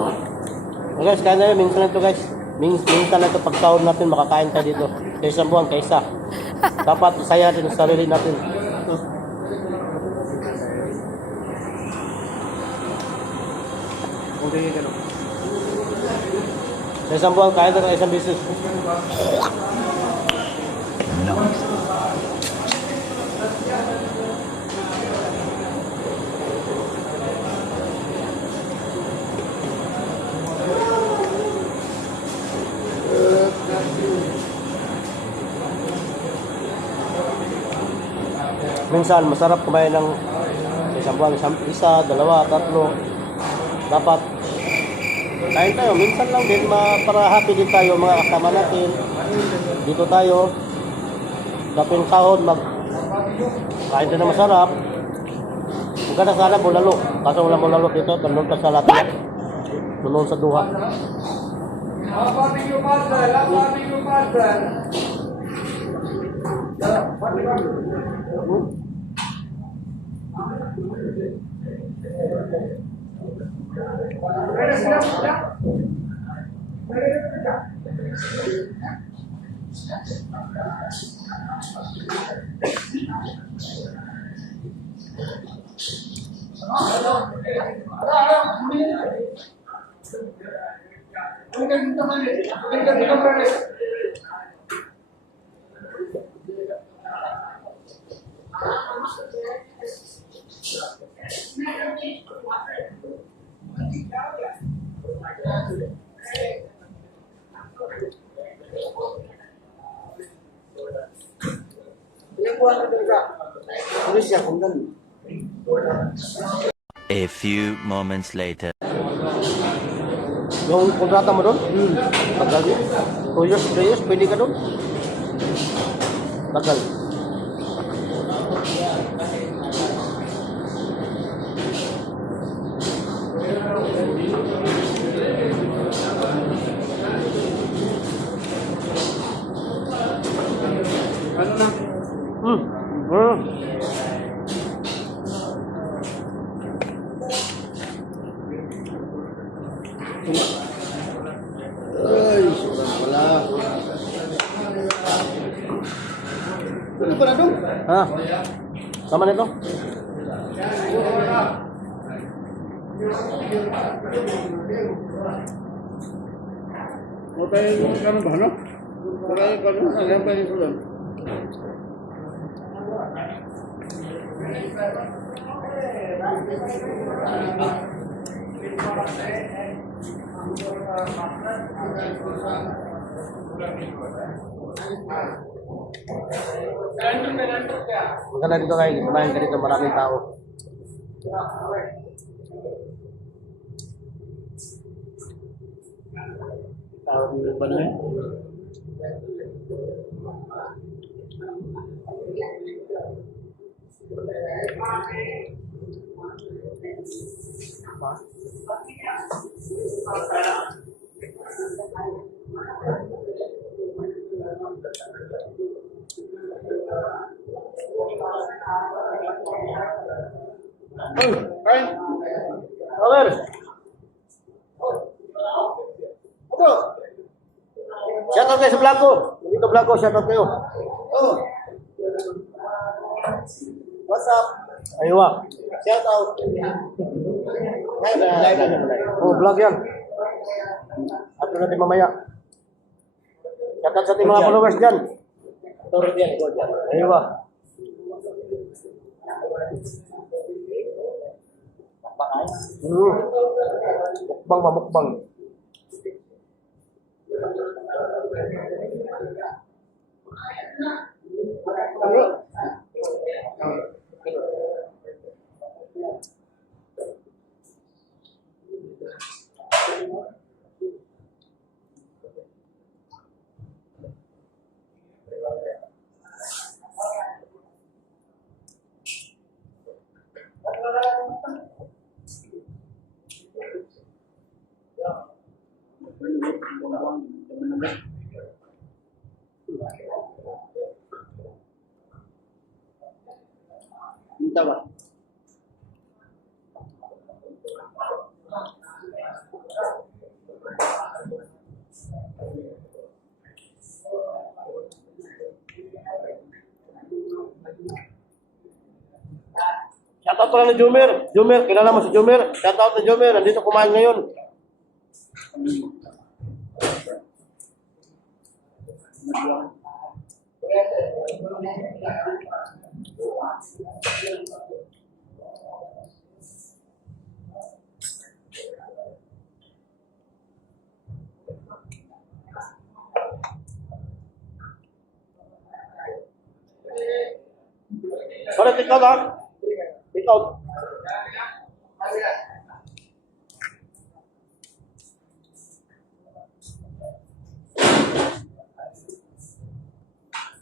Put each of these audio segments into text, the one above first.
Okay, guys, kaya na yun. Minsan lang ito, guys. Minsan lang ito pagkaon natin, makakain tayo dito. Sa isang buwan, kaysa. Dapat isaya din sa sarili natin. Sa isang buwan, kaya tayo isang business. Minsan, masarap kumain ng isang buwan, isa, dalawa, tatlo. Dapat kain tayo. Minsan lang din, para happy din tayo, mga kasama natin. Dito tayo. Dapat yung kahon, kain tayo na masarap. Huwag ka na sana bulalo. Kaso wala bulalo dito, tanong ka sa lahat. Tunong sa duha. A few moments later. Yung kontrata mo doon? Tagal yun. 2 years, 3 years, pwede ka doon? Tagal. Ano na? Ay, sobrang wala. Ano ba na doon? Ha? Sama nito? O tayo yung ano ba, no? Tayo pa rin, alam pa rin ko lang. Maganda dito kayo. Kumain ka dito, maraming tao. Tao dito pa na eh. Kain! Over! Ito! Shoutout kayo sa vlog ko. Dito vlog ko, shoutout kayo. Oh. What's up? Aywa. Shout out. Oh, vlog yan. At natin mamaya. Shoutout sa ating mga followers dyan. Turo diyan, go diyan. Aywa. Mukbang ba, mukbang. Minta ba? out pala ni Jumer. Jumer, kilala mo si Jumer? Shout out ni Jumer, nandito kumain ngayon. Bakit ikaw ba? Ikaw.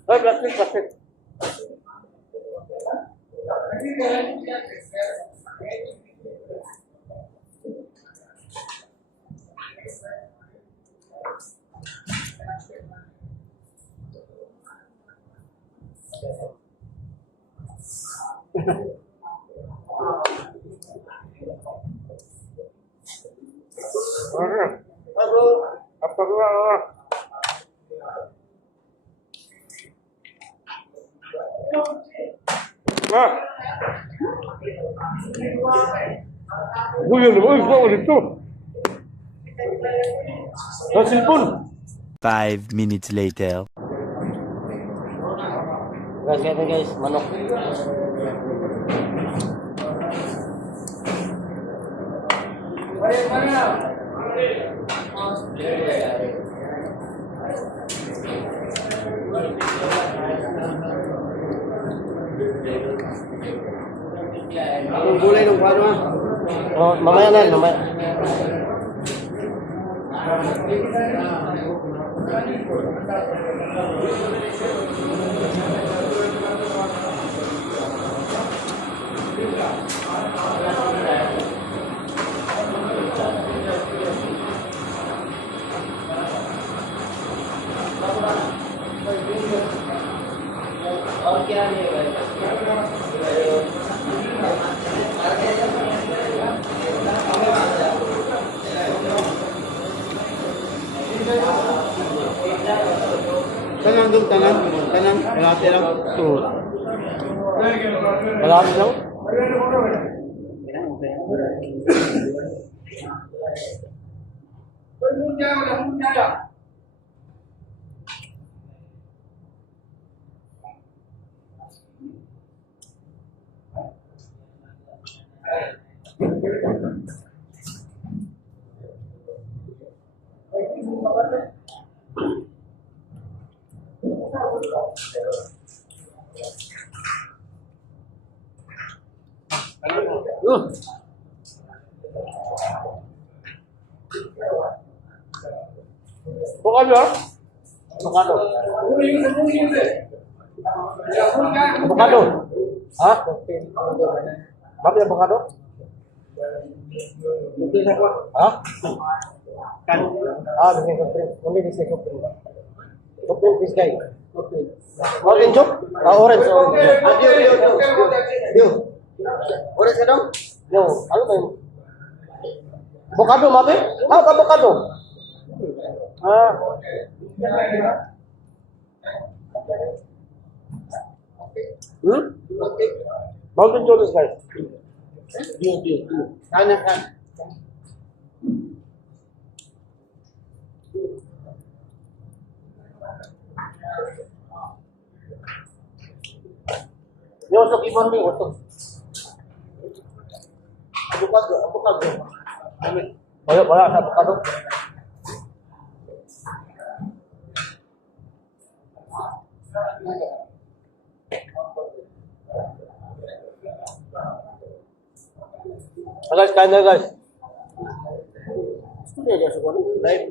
Ay, plastic, plastic. Apa dua? Ah. Buyur, buyur itu. Hasil pun. 5 minutes later. Guys, ganyan guys, manok. Ang gulay ng kwano ah. Oh, mamaya na, mamaya. Tanang dong, tanang. Tanang, kalate lang. Malapit lang. Avocado ah? Avocado. Avocado. Ha? Bakit avocado? Ha? Kan. Ah, this is Supreme. Only this is Supreme. Supreme this guy. Orange chop? Ah, orange. Yo. Orange dong? Yo, ano ba yun? Avocado, mabe? Ah, avocado. Ah. Hmm? Mountain Jones guys. Dia. Kanan kan. Yo, usok ibon ni, usok. Avocado. Wala sa avocado. Guys, kain na guys. Gusto niya sa kuwan? Live.